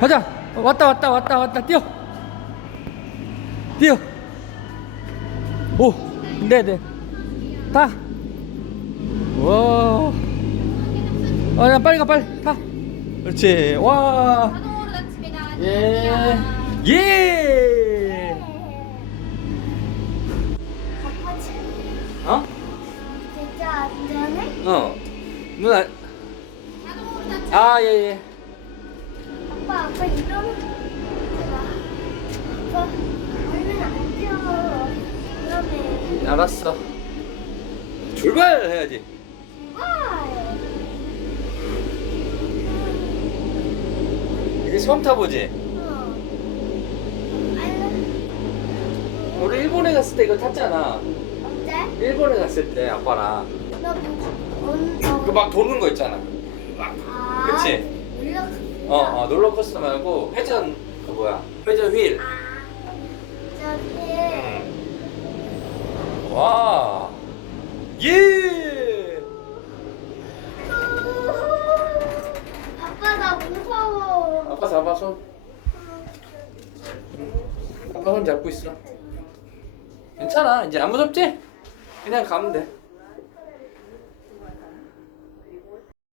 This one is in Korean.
가자. 어, 왔다 왔다 왔다 왔다 뛰어. 뛰어. 오, 네네. 타. 와. 아, 야, 빨리 가 빨리 타. 그렇지. 와. 자동으로 닫힙니다. 예. 안녕하세요. 예. 아빠 진- 어? 진짜 안전해? 어. 누나. 자동으로 닫힙니다. 아, 예, 예. 이러면 아빠 그러면 알았어. 출발 해야지. 와 이게 처음 타보지? 어. 우리 일본에 갔을 때 이거 탔잖아. 언제? 일본에 갔을 때 아빠랑 너 뭐, 어, 그막 도는 거 있잖아. 막. 아, 그치? 어, 어, 롤러코스터 말고 회전 그 뭐야? 회전 휠. 아, 저기 와. 예. 아빠 나 무서워 아빠 잡아 손. 아빠 손 잡고 있어. 괜찮아. 이제 안 무섭지? 그냥 가면 돼.